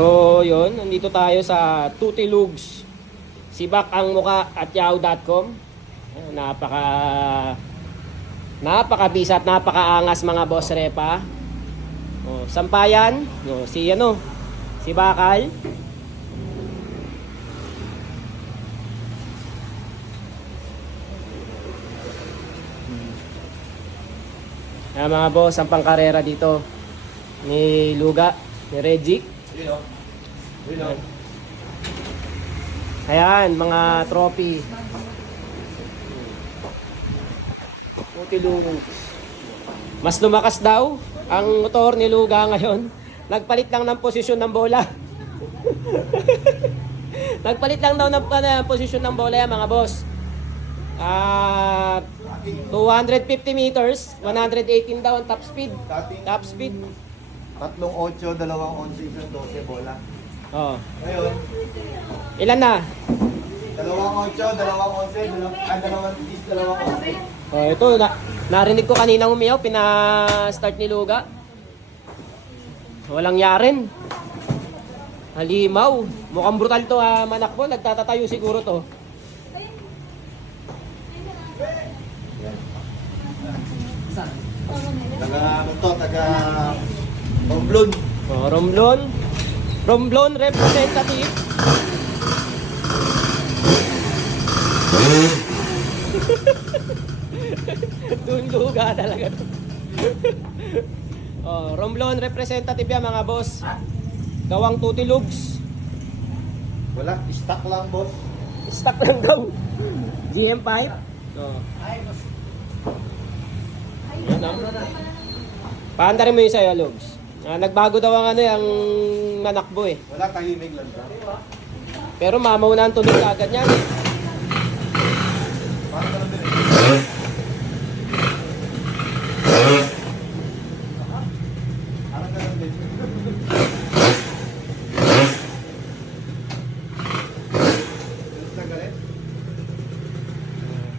So, yun. Nandito tayo sa Tuti Lugs. Sibak ang muka at yahoo.com. Napaka napakabisa at napakaangas mga boss repa. Oh, sampayan, oh, si ano, si Bakal. Ayan mga boss, ang pangkarera dito ni Luga, ni Reggie. Yun o. Yun o. Ayan, mga trophy. Puti Lugs. Mas lumakas daw ang motor ni Luga ngayon. Nagpalit lang ng posisyon ng bola. Nagpalit lang daw ng ano, posisyon ng bola yan, mga boss. Ah, 250 meters, 118 daw ang top speed. Top speed. Tatlong 8, dalawang 11, isang 12 bola. Oh. Ngayon, Ilan na? dalawang 8, dalawang 11, dalawang, ah, dalawang 10, dalawang 11. Oh, ito na narinig ko kanina umiyaw, pina-start ni Luga. Walang yarin. Halimaw. Mukhang brutal to ha, manakbo. Nagtatatayo siguro to. Taga, ano to, taga Romblon. Oh, Romblon. Romblon representative. Doon Luga talaga. oh, Romblon representative yan mga boss. Gawang tutilugs. Wala, stock lang boss. Stock lang daw. GM5. Oh. Yan ah. Paanda rin mo yung sa'yo, Lugs. Ah, nagbago daw ang ano yung manakbo eh. Wala, tahimik lang siya. Pero mamaw na ang tunog agad niyan eh. Eh.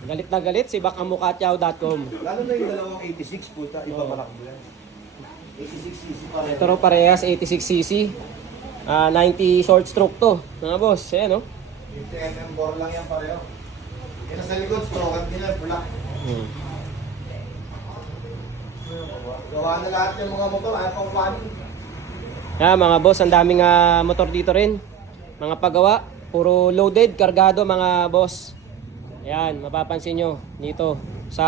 Galit na galit. Si bakamukatyaw.com. Lalo na yung dalawang 86 puta, iba Oo. malaki yan. 86cc pa rin. Ito parehas 86cc. Ah, 90 short stroke to. Mga boss, ayan oh. 50mm bore lang yan pareho. Yung nasa likod, stroke nila, pula. Hmm. Gawa na lahat yung mga motor, ayaw pang planning. Yeah, mga boss, ang daming ah, motor dito rin. Mga pagawa, puro loaded, kargado mga boss. Ayan, mapapansin nyo dito sa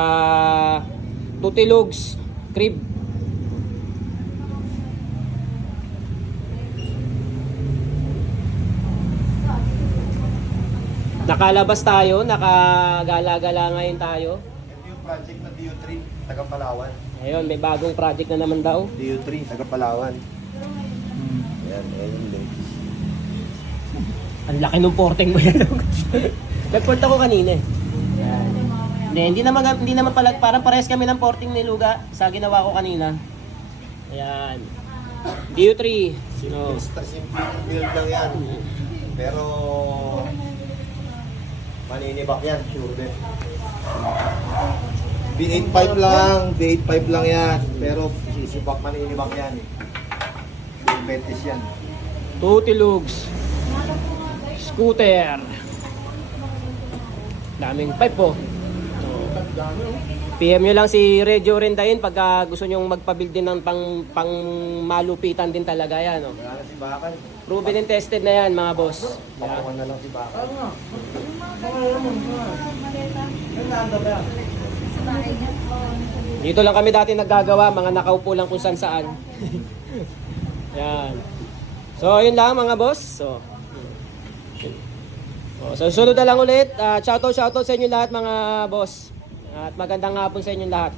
Tutilugs Crib. Nakalabas tayo, nakagala-gala ngayon tayo. Ito yung project na DO3, taga Palawan. Ayun, may bagong project na naman daw. DO3, taga Palawan. Ayan, ayan yung link. Ang laki ng porting mo yan. Nagport ako kanina eh. Hindi, hindi naman, hindi naman pala, parang parehas kami ng porting ni Luga sa ginawa ko kanina. Ayan. DU3. No. Basta simple build lang yan. Pero, maninibak yan, sure din. B85 lang, B85 lang yan. Pero, sisibak maninibak yan. Betis yan. Tutilugs. Scooter. Daming pipe po. PM nyo lang si Regio Rendain pagka gusto nyong magpabuild din ng pang, pang malupitan din talaga yan. Oh. Wala na si Bakal. Proven and tested na yan mga boss. Pakuhan na lang si Bakal. Dito lang kami dati naggagawa, mga nakaupo lang kung saan saan. Yan. So, yun lang mga boss. So, so sunod na lang ulit. Uh, shoutout, shoutout sa inyo lahat mga boss. At magandang hapon sa inyo lahat.